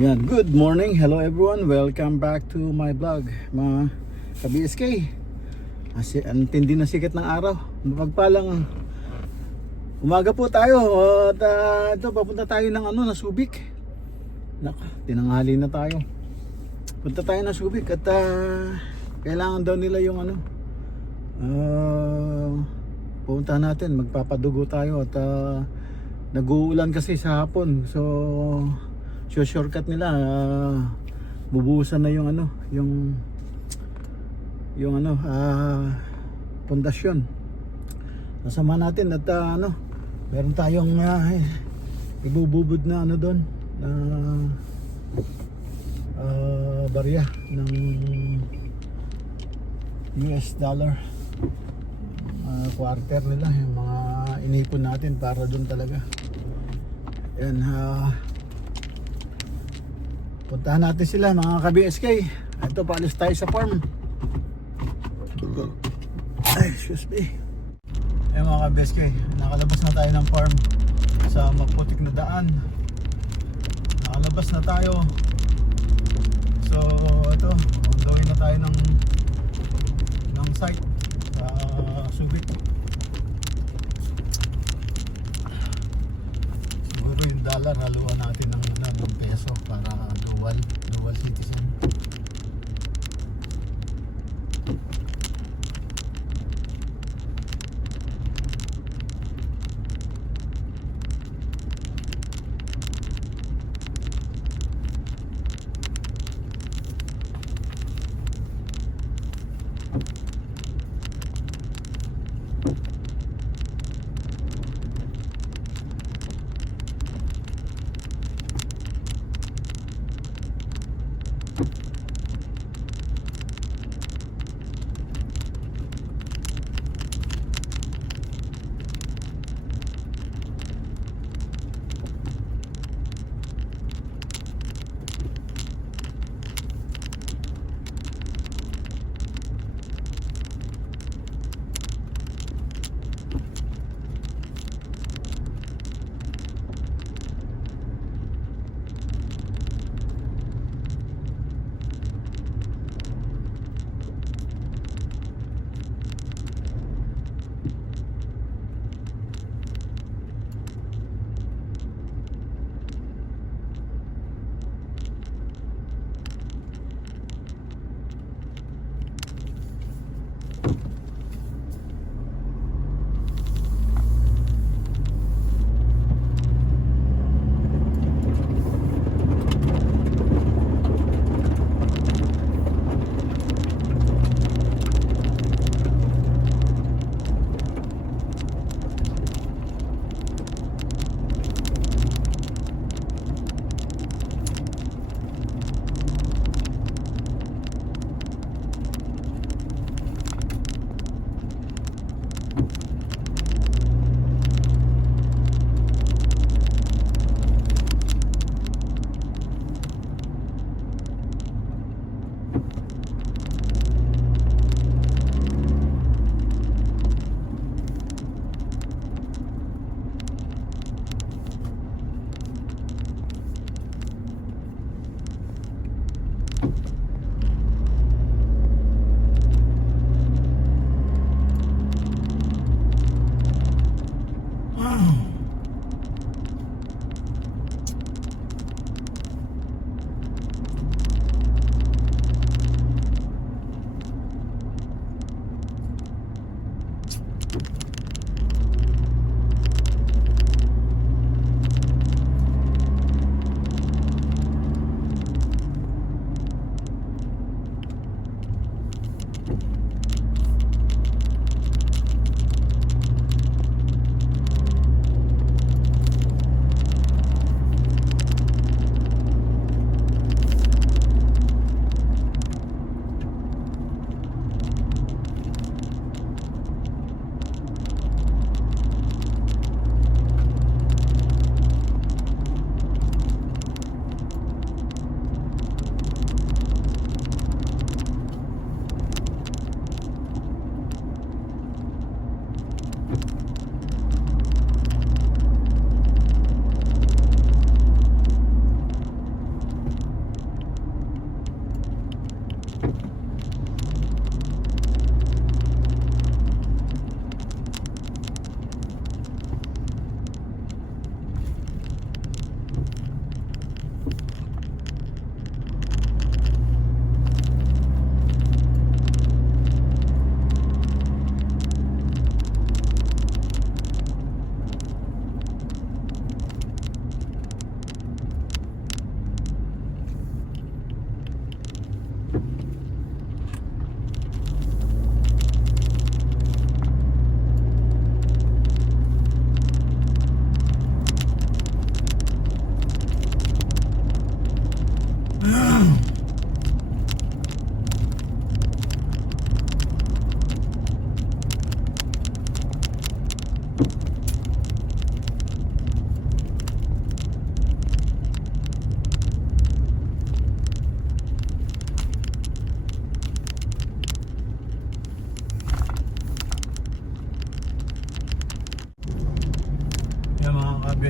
Yan, good morning, hello everyone, welcome back to my vlog mga ka-BSK. Ang tindi na sikat ng araw, mapagpalang umaga po tayo at ito papunta tayo ng na Subic. Tinanghali na tayo, punta tayo ng Subic at kailangan daw nila yung pupuntahan natin, magpapadugo tayo at nag-uulan kasi sa hapon, so shortcut nila, bubuhusan na yung pundasyon. Nasama natin at meron tayong ibububod na doon na barya ng US dollar, quarter nila, yung mga inipon natin para doon talaga. Yan, puntahan natin sila mga ka-BSK. Ito, paalis tayo sa farm. Ay, excuse me. Ayan mga ka-BSK, nakalabas na tayo ng farm sa maputik na daan. Nakalabas na tayo. So ito, on the way na tayo ng site sa Subic. Siguro yung dollar haluan natin ng peso para dual citizen.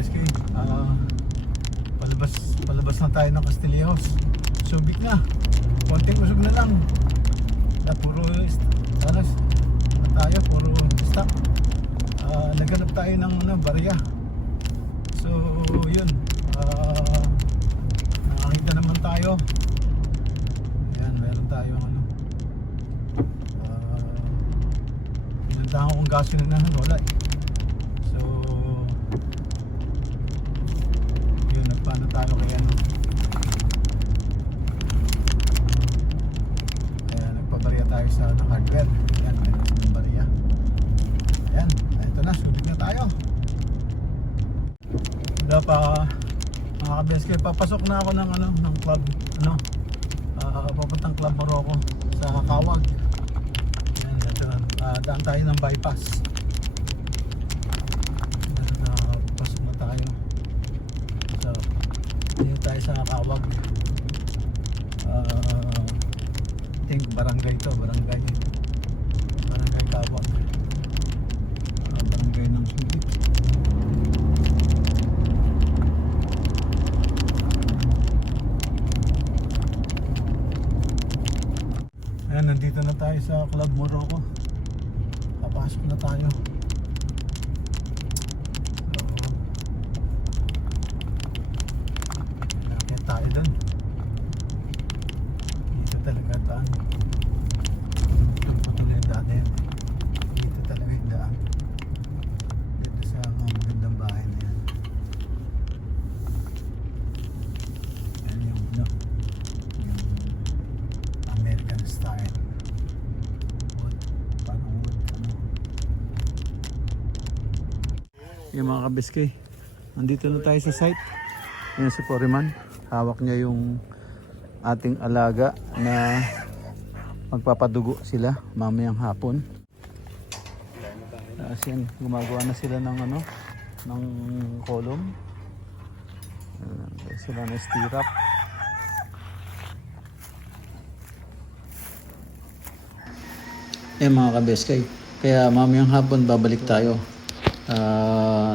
ka-BSK, palabas na tayo ng Castillejos. Subic na, konting usog na lang. Puro stop. Naghanap tayo ng barya. So yun, nakakita naman tayo. Ayan, meron tayong pinuntahan ko kung gasolinahan, wala eh. So yun, nagpaano tayo kaya nagpabarya tayo sa hardware. Ayan, meron ng barya. Ayan, ito na, sulit na tayo. Wala pa mga ka-BSK, papasok na ako ng club, papuntang Club Morocco sa Kawag. Ayan, ito na, daan tayo ng bypass. Pasok na tayo. So, dito tayo sa Kawag. I think barangay to, barangay Kawag. Barangay ng Subic. Ayan, nandito na tayo sa Club Morocco. Papasok na tayo. Nakakit tayo dun. Dito talaga daan. Patuloy yung daan yan. Dito talaga yung daan. Dito sa magandang bahay na yan. Yan yung American style. Wood. Parang wood. Yung mga ka-BSK, nandito na tayo sa site. Yan si Foreman. Hawak niya yung ating alaga na magpapadugo sila mamayang hapon. Tapos yan, gumagawa na sila ng ng column. Sila na stirrup. Mga ka-BSK, kaya mamayang hapon babalik tayo.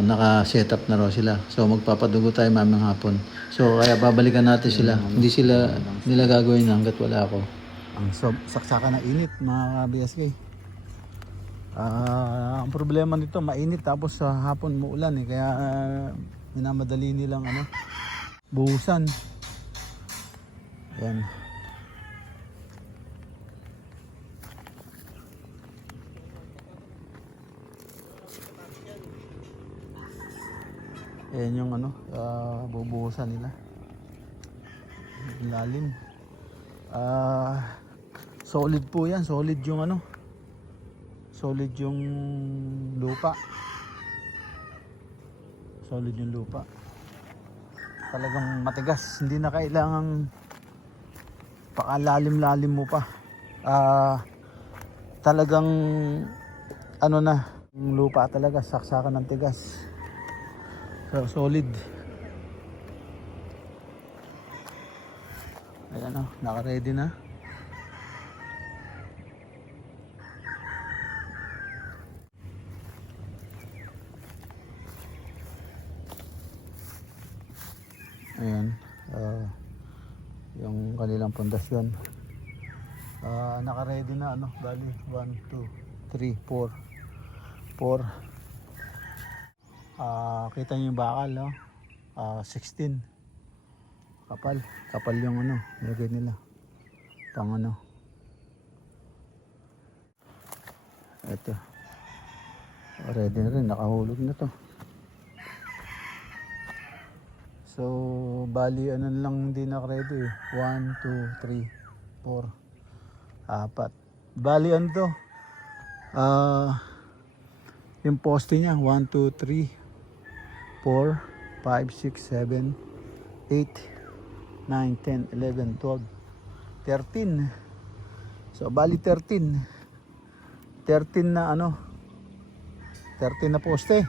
Naka-set up na raw sila. So magpapadugo tayo mamayang hapon. So kaya babalikan natin sila. Hindi nila gagawin hanggat wala ako. Ang saksakan na init mga ka-BSK. Ang problema nito, mainit tapos sa hapon muulan eh. Kaya minamadali nilang buhusan. Ayan. Ayan yung bubuhusan nila. Lalim. Solid po yan. Solid yung solid yung lupa. Solid yung lupa. Talagang matigas. Hindi na kailangang pakalalim-lalim mo pa. Talagang yung lupa talaga saksakan ng tigas. So, solid. Ayan naka-ready na. Ayan, yung kanilang pundasyon. Naka-ready na bali 1, 2, 3, 4. Kita nyo yung bakal 16 kapal yung nilagay nila pang eto, ready na rin, nakahulog na to. So bali lang hindi naka-ready 1, 2, 3, 4, 4. Bali to yung poste niya 1, 2, 3, 4, 5, 6, 7, 8, 9, 10, 11, 12, 13. So bali 13 na 13 na poste.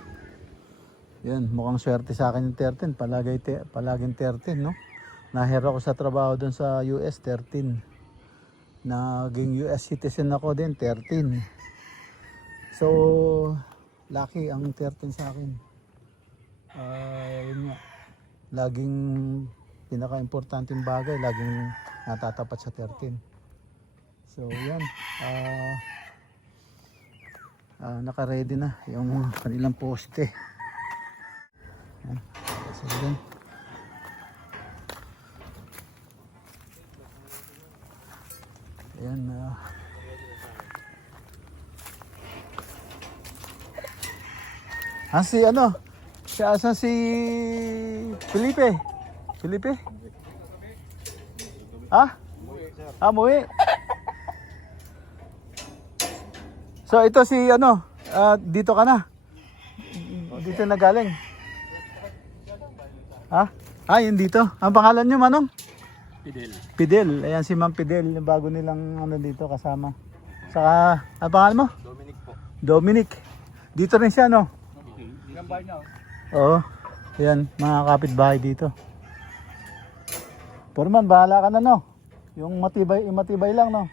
Yan, mukhang swerte sa akin yung 13. Palaging 13, no? Nahira ako sa trabaho doon sa US, 13. Naging US citizen ako din, 13. So lucky ang 13 sa akin. Yun nga, laging pinaka-importanting bagay, laging natatapat sa 13. So yan, naka-ready na yung kanilang poste. Yan. So, yan. Ayan, si ano? Si Felipe. Felipe? Muwi. So ito si ano, dito ka na. Dito na galing. Yun dito. Ang pangalan niyo, Manong? Fidel. Ayan si Ma'am Fidel, yung bago nilang ano dito kasama. Saka, ang pangalan mo? Dominic po. Dominic. Dito rin siya, no? Ilang bahay niya? Oo. Ayan, mga kapitbahay dito. Porman, bahala ka na, no? Yung matibay lang, no?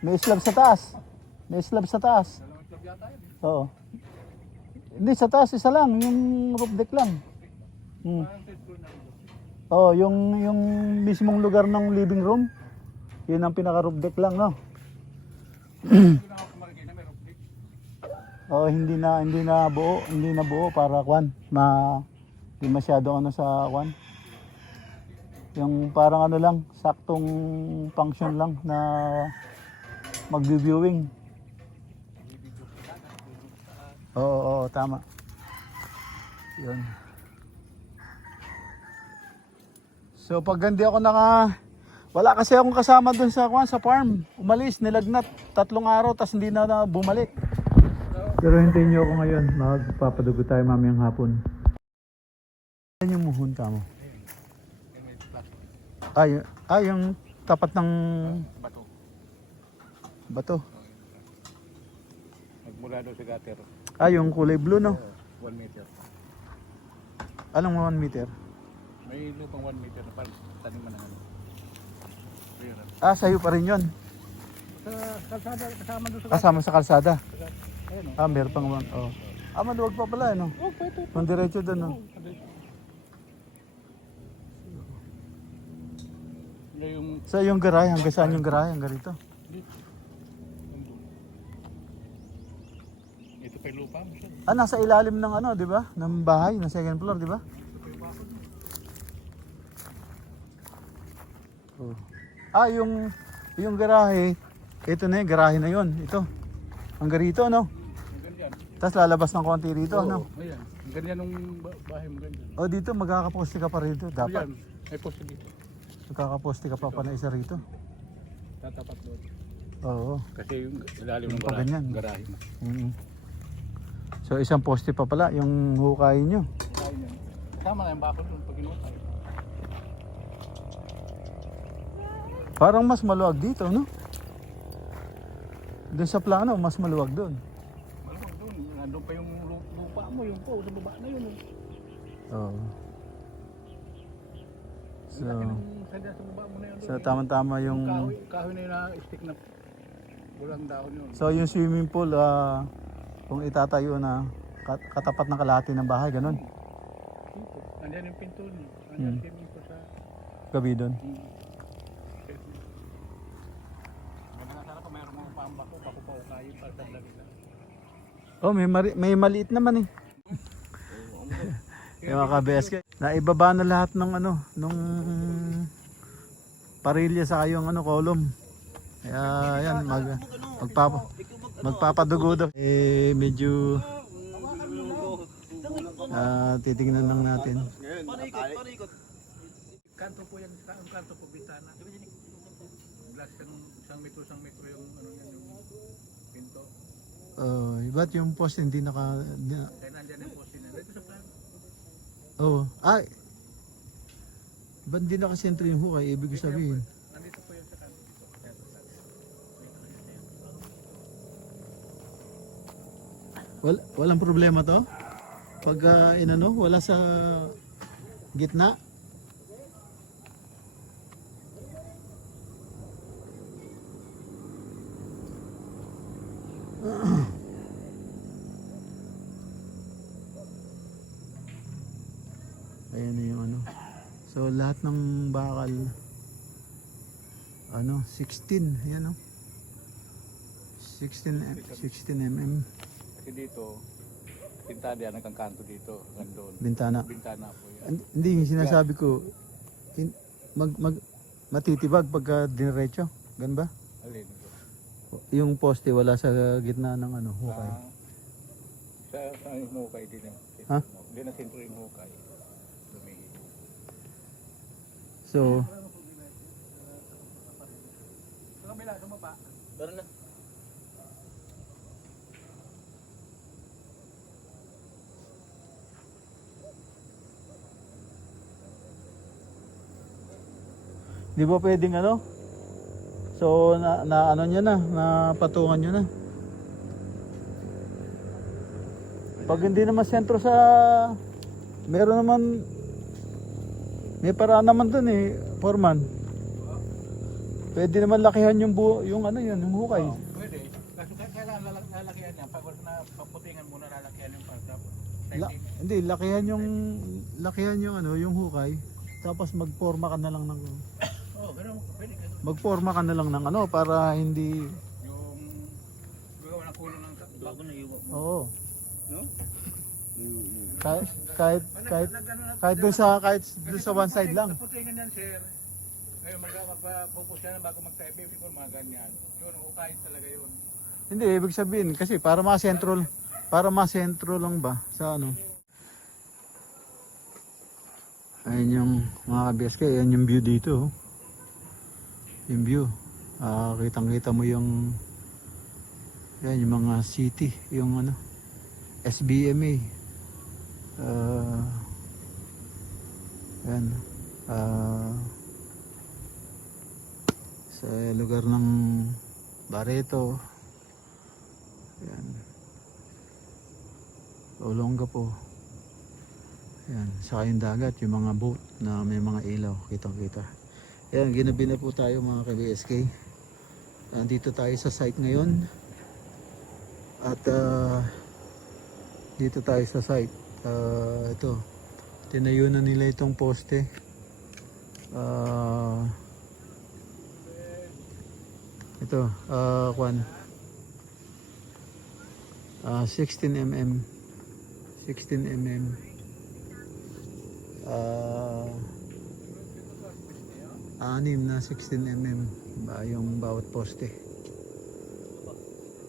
May slab sa taas. May slab sa taas. Oo. Hindi, sa taas, isa lang. Yung roof deck lang. Oh, yung mismong lugar ng living room. Yun ang pinaka roof deck lang, no? Oh, hindi na buo para kwan. Hindi masyado ano sa kwan. Yung parang ano lang, saktong function lang na mag-viewing. Oo, tama. Yun. So pag hindi ako wala kasi akong kasama dun sa farm. Umalis, nilagnat 3 araw tas hindi na bumalik. Pero hintayin niyo ako ngayon. Magpapadugo tayo mamayang hapon. Yan yung muhon ka mo. Yung tapat ng bato. Magmula doon sa gutter. Yung kulay blue, no? 1 meter. Anong 1 meter? May lupang 1 meter na parang taniman ng ano. Sa'yo pa rin yun. Sa kalsada, kasama doon sa Kasama sa kalsada. Ayun, Meron pang one. Oh. Maluwag pa pala, no? pwede. Ang diretso doon, no? So yung garahe, hanggang saan yung garahe? Hanggang rito? Ito pa yung lupa mo siya. Nasa ilalim ng ano, di ba? Ng bahay, ng second floor, di ba? Oh. Yung garahe, ito na yung garahe na yun. Ito. Hanggang rito, no? Tapos lalabas ng konti rito, no? Ayan. Ang ganyan nung bahay mo ganyan. Dito magkakaposte ka pa rito. Dapat. Ayan. May poste dito. Magkakaposte ka pa na isa rito. Tatapat doon. Oo. Kasi yung ilalim Yung ng pa ganyan. garahe mo. So isang poste pa pala yung hukayin nyo. Garahe niyan. Kasama na yung bakod doon pag inukay. Parang mas maluwag dito, no? Doon sa plano, mas maluwag doon. Malamang doon. Nandun pa yung lupa mo. Yung po, sa baba na yun. Oo. So, Sadya sa baba mo na yun. so tama-tama yung... Kahoy na yun na stick na walang dahon yun. So yung swimming pool, kung itatayo na katapat ng kalahati ng bahay, ganun. Dito. Nandiyan yung pinto niyo. Nandiyan yung swimming pool sa... Gabi doon. Sana kung mayroon mga pambako, bako pa ukayin para sa vlog nila. Oh, may maliit naman eh. Yung mga ka-BSK. Naibaba na lahat ng ano, nung parilya sa kayong ano, column. Kaya yan, magpapadugo daw. Medyo titignan lang natin. Parikot. Kanto po yan, ang kanto po bitana. Glass isang metro yung ano yan, yung pinto. Ba't yung post hindi naka... Kaya nandyan yung poste na. Dito sa plan. Ba't hindi nakasentro yung hukay? Ibig sabihin. Nandito po yan sa kanto. Walang problema to? Pag inano, wala sa gitna? So lahat ng bakal 16, ayan 16 mm Kasi dito, pintado yan, hanggang kanto dito, hanggang doon. bintana. Bintana po yan. Hindi yung sinasabi ko matitibag pagka diretso, ganun ba? Alin? Yung poste wala sa gitna ng hukay. Sa yung hukay din. Ha? Hindi na sentro yung hukay. Lumihi. So Sa kabila, sumaba. Tara na. di ba pwedeng so na ano nyo na, napatungan nyo na. Pag hindi naman sentro sa meron naman may paraan naman dun foreman. Pwede naman lakihan yung yung yung hukay. Pwede. Kaso kailangan lalakyan yan. Pag na paputingan muna lalakyan yung tapos. Hindi, lakihan yung yung hukay. Tapos magporma ka na lang ng Oo, ganun. Pwede. magporma ka na lang ng para hindi Yung gagawa ng kulong ng bago na iwa mo. oo. No? Kahit doon sa one side lang. Paputingan yan, sir. Ngayon magpapupus yan bago mag-type. Siguro mga ganyan. Yun, hukay talaga yun. Hindi, ibig sabihin kasi para masentro lang ba sa Ayun yung mga ka-BSK, ayan yung view dito. Yung view. Kitang-kita mo yung yung mga city, yung SBMA. Ayan. Sa lugar ng Barreto. Ayan. Olongapo. Ayan, saka yung dagat, yung mga boat na may mga ilaw, kitang-kita. Ayan, ginabi na po tayo mga ka-BSK. Dito tayo sa site ngayon. At dito tayo sa site. Ito, tinayo na nila itong poste. Ito, 16 mm. 16 mm. Anim na 16 mm ba yung bawat poste.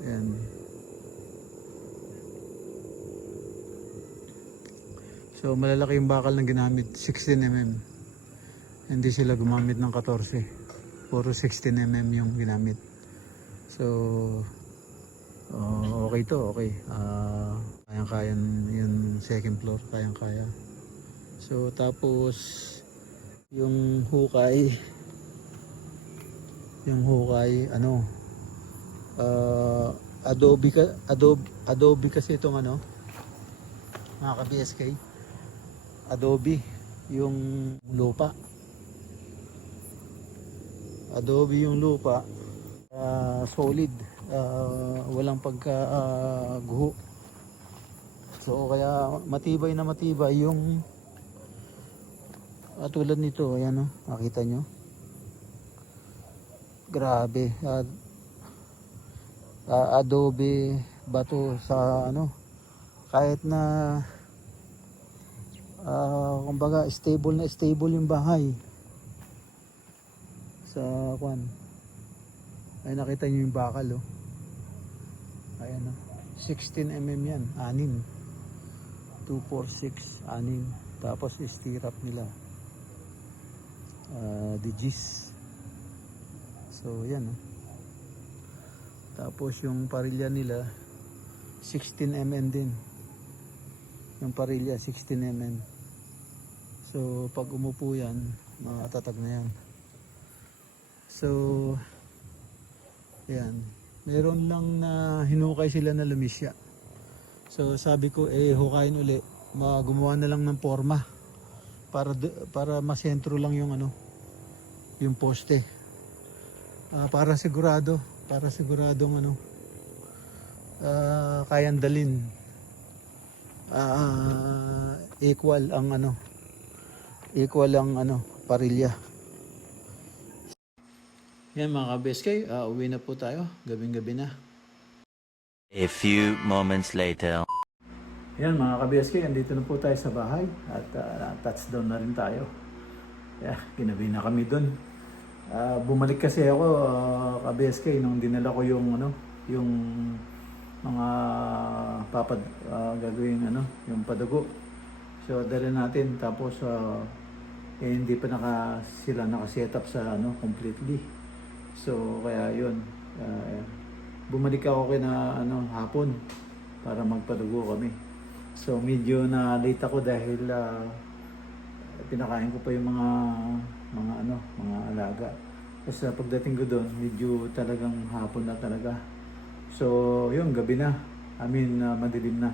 Ayan. So malalaki yung bakal na ginamit, 16 mm. Hindi sila gumamit ng 14. Puro 16 mm yung ginamit. So okay to, okay. Kayang-kaya yung second floor, kayang-kaya. So tapos yung hukay Adobe kasi itong mga ka-BSK. Adobe yung lupa. Adobe yung lupa. Solid. Walang guho. So kaya matibay na matibay yung tulad nito, ayan nakita nyo. Grabe. Adobe bato sa kahit na kumbaga stable yung bahay sa ay nakita nyo yung bakal ayan 16 mm yan, 6 246 6 tapos istirap nila digis. So yan tapos yung parilya nila 16 mm din, yung parilya 16 mm. So pag umupo yan makatatag na yan. So yan, meron lang na hinukay sila na lumisya. So sabi ko hukayin uli, gumawa na lang ng forma para masentro lang yung yung poste. Para siguradong kayang dalin. Equal ang equal ang parilya. Yan mga ka-BSK, uwi na po tayo. Gabing-gabi na. A few moments later. Yan mga ka-BSK, andito na po tayo sa bahay at touchdown na rin tayo. Yeah, ginabi na kami dun. Bumalik kasi ako ka-BSK nung dinala ko yung yung mga gagawing yung padugo. So dala natin tapos hindi pa sila naka-set up sa completely. So kaya yun, bumalik ako kina hapon para magpadugo kami. So medyo na late ako dahil pinakain ko pa yung mga alaga. Kasi pagdating ko doon, medyo talagang hapon na talaga. So yun, gabi na. Madilim na.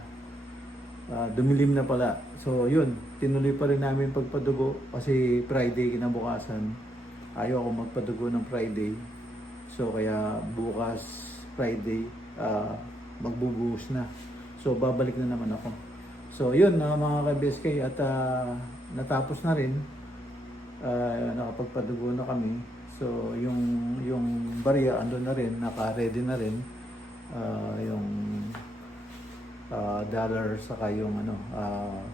Dumilim na pala. So yun, tinuloy pa rin namin pagpadugo kasi Friday kinabukasan. Ayaw ako magpadugo ng Friday. So kaya bukas Friday magbubuhos na. So babalik na naman ako. So yun mga ka-BSK at natapos na rin. Nakapagpadugo na kami. So yung barya andun na rin, naka-ready na rin. Yung dollar saka yung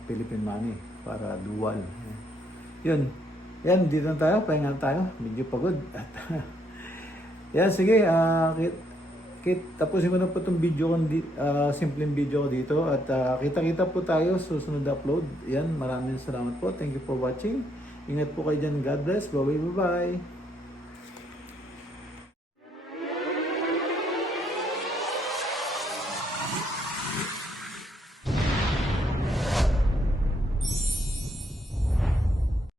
Philippine money para dual. Yun. Yan, dito na tayo, pahinga tayo. Medyo pagod. Yan, sige. Tapusin ko na po itong video ko, simpleng video ko dito. At kita-kita po tayo susunod na upload. Yan, maraming salamat po. Thank you for watching. Ingat po kayo dyan. God bless. Bye-bye.